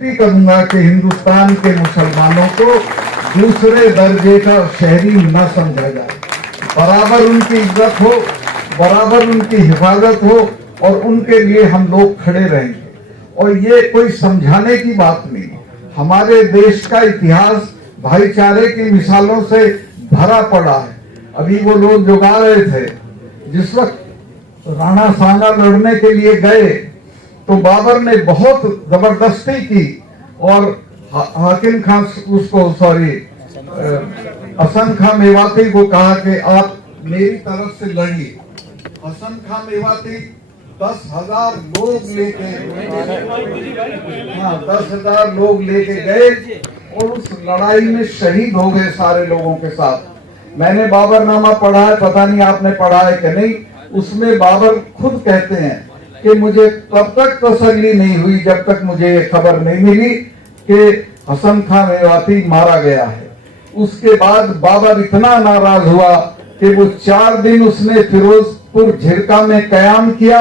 करूंगा कि हिंदुस्तान के मुसलमानों को दूसरे दर्जे का शहरी न समझा जाए। बराबर उनकी इज्जत हो, बराबर उनकी हिफाजत हो और उनके लिए हम लोग खड़े रहेंगे। और ये कोई समझाने की बात नहीं, हमारे देश का इतिहास भाईचारे की मिसालों से भरा पड़ा है। अभी वो लोग जो गा रहे थे, जिस वक्त राणा सांगा लड़ने के लिए गए तो बाबर ने बहुत जबरदस्ती की और हाकिम खान हसन खां मेवाती को कहा कि आप मेरी तरफ से लड़िए। हसन खां मेवाती 10,000 लोग लेके 10,000 लोग लेके गए और उस लड़ाई में शहीद हो गए सारे लोगों के साथ। मैंने बाबरनामा पढ़ा है, पता नहीं आपने पढ़ा है कि नहीं। उसमें बाबर खुद कहते हैं कि मुझे तब तक तसल्ली नहीं हुई जब तक मुझे ये खबर नहीं मिली कि हसन खां मेवाती मारा गया है। उसके बाद बाबर इतना नाराज हुआ कि वो 4 दिन उसने फिरोजपुर झिरका में कयाम किया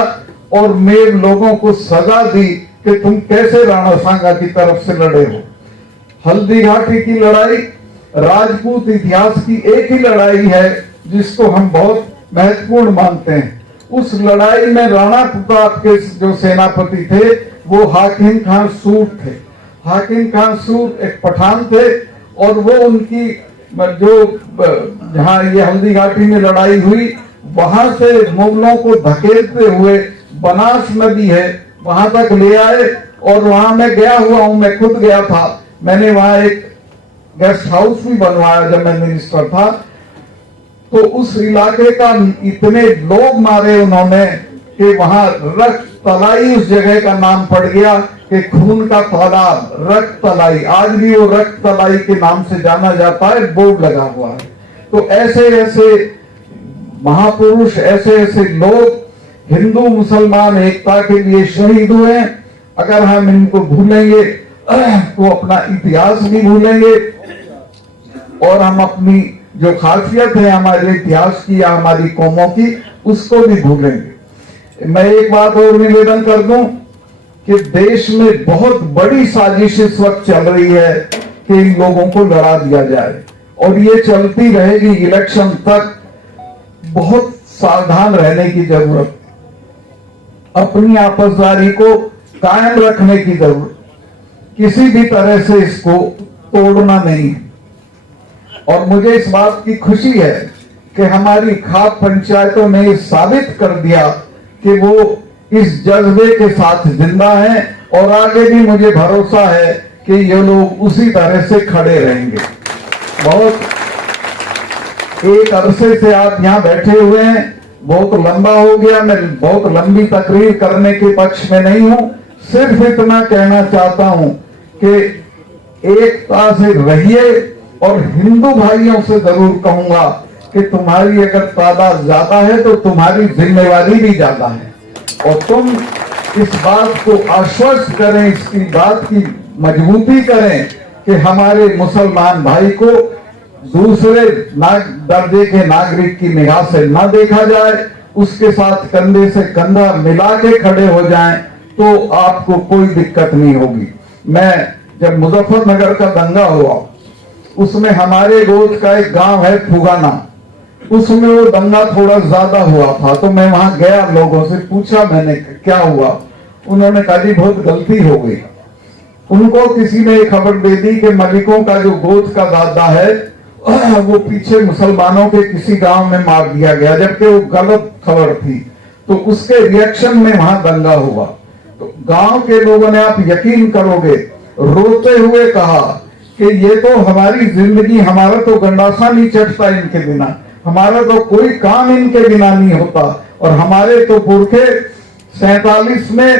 और मेरे लोगों को सजा दी कि तुम कैसे राणा सांगा की तरफ से लड़े हो। हल्दी घाटी की लड़ाई राजपूत इतिहास की एक ही लड़ाई है जिसको हम बहुत महत्वपूर्ण मानते हैं। उस लड़ाई में राणा प्रताप के जो सेनापति थे वो हाकिम खान सूर थे। हाकिम खान सूर एक पठान थे और वो उनकी जो जहां ये हल्दी घाटी में लड़ाई हुई वहां से मुगलों को धकेलते हुए बनास नदी है वहां तक ले आए। और वहां मैं गया हुआ हूं, मैं खुद गया था। मैंने वहां एक गेस्ट हाउस भी बनवाया जब मैं मिनिस्टर था। तो उस इलाके का इतने लोग मारे उन्होंने कि वहां रक्त तलाई उस जगह का नाम पड़ गया कि खून का तालाब, रक्त तलाई। आज भी वो रक्त तलाई के नाम से जाना जाता है, बोर्ड लगा हुआ है। तो ऐसे ऐसे महापुरुष, ऐसे ऐसे लोग हिंदू मुसलमान एकता के लिए शहीद हुए। अगर हम इनको भूलेंगे तो अपना इतिहास भी भूलेंगे और हम अपनी जो खासियत है हमारे इतिहास की या हमारी कौमों की उसको भी भूलेंगे। मैं एक बात और निवेदन कर दूं कि देश में बहुत बड़ी साजिश इस वक्त चल रही है कि इन लोगों को लड़ा दिया जाए और ये चलती रहेगी इलेक्शन तक। बहुत सावधान रहने की जरूरत, अपनी आपसदारी को कायम रखने की जरूरत, किसी भी तरह से इसको तोड़ना नहीं है। और मुझे इस बात की खुशी है कि हमारी खाप पंचायतों ने साबित कर दिया कि वो इस जज्बे के साथ जिंदा हैं और आगे भी मुझे भरोसा है कि ये लोग उसी तरह से खड़े रहेंगे। बहुत एक अरसे से आप यहाँ बैठे हुए हैं, बहुत लंबा हो गया। मैं बहुत लंबी तकरीर करने के पक्ष में नहीं हूं, सिर्फ इतना कहना चाहता हूं कि एकता से रहिए। और हिंदू भाइयों से जरूर कहूंगा कि तुम्हारी अगर तादाद ज्यादा है तो तुम्हारी जिम्मेवारी भी ज्यादा है और तुम इस बात को आश्वस्त करें, इसकी बात की मजबूती करें कि हमारे मुसलमान भाई को दूसरे दर्जे के नागरिक की निगाह से न देखा जाए, उसके साथ कंधे से कंधा मिला के खड़े हो जाएं तो आपको कोई दिक्कत नहीं होगी। मैं जब मुजफ्फरनगर का दंगा हुआ उसमें हमारे गोद का एक गांव है फुगाना, उसमें वो दंगा थोड़ा ज्यादा हुआ था। तो मैं वहां गया, लोगों से पूछा मैंने क्या हुआ। उन्होंने कहा जी बहुत गलती हो गई। उनको किसी ने खबर दे दी कि मलिकों का जो गोद का दादा है वो पीछे मुसलमानों के किसी गांव में मार दिया गया, जबकि वो गलत खबर थी। तो उसके रिएक्शन में वहां दंगा हुआ। तो गांव के लोगों ने, आप यकीन करोगे, रोते हुए कहा कि ये तो हमारी जिंदगी, हमारा तो गंडासा नहीं चढ़ता इनके बिना, हमारा तो कोई काम इनके बिना नहीं होता। और हमारे तो पुरखे 47 में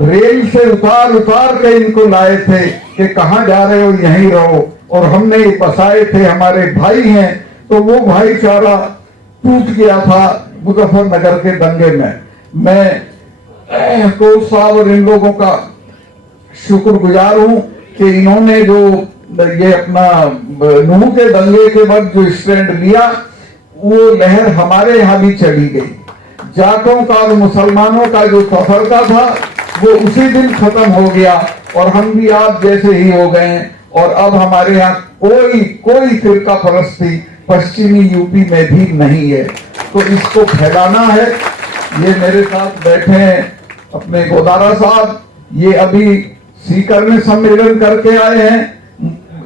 रेल से उतार उतार के इनको लाए थे कि कहां जा रहे हो, यहीं रहो। और हमने बसाए थे, हमारे भाई हैं। तो वो भाईचारा टूट गया था मुजफ्फरनगर के दंगे में। मैं कोच साहब और इन लोगों का शुक्रगुजार हूं कि इन्होंने जो ये अपना नूह के दंगे के वक्त जो स्टैंड लिया, वो लहर हमारे यहाँ भी चली गई। जाटों का और मुसलमानों का जो तफरका था वो उसी दिन खत्म हो गया और हम भी आप जैसे ही हो गए हैं। और अब हमारे यहाँ कोई फिरका परस्ती पश्चिमी यूपी में भी नहीं है। तो इसको फैलाना है। ये मेरे साथ बैठे हैं अपने गोदारा साहब, ये अभी सीकर में सम्मेलन करके आए हैं,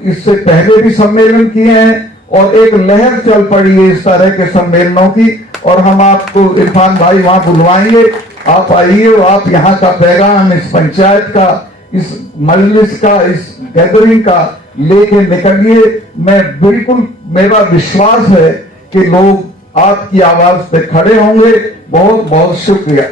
इससे पहले भी सम्मेलन किए हैं और एक लहर चल पड़ी है इस तरह के सम्मेलनों की। और हम आपको इरफान भाई वहां बुलवाएंगे, आप आइए, आप यहाँ का पैगाम इस पंचायत का, इस मजलिस का, इस गैदरिंग का लेके निकलिए। मैं बिल्कुल, मेरा विश्वास है कि लोग आपकी आवाज पे खड़े होंगे। बहुत बहुत शुक्रिया।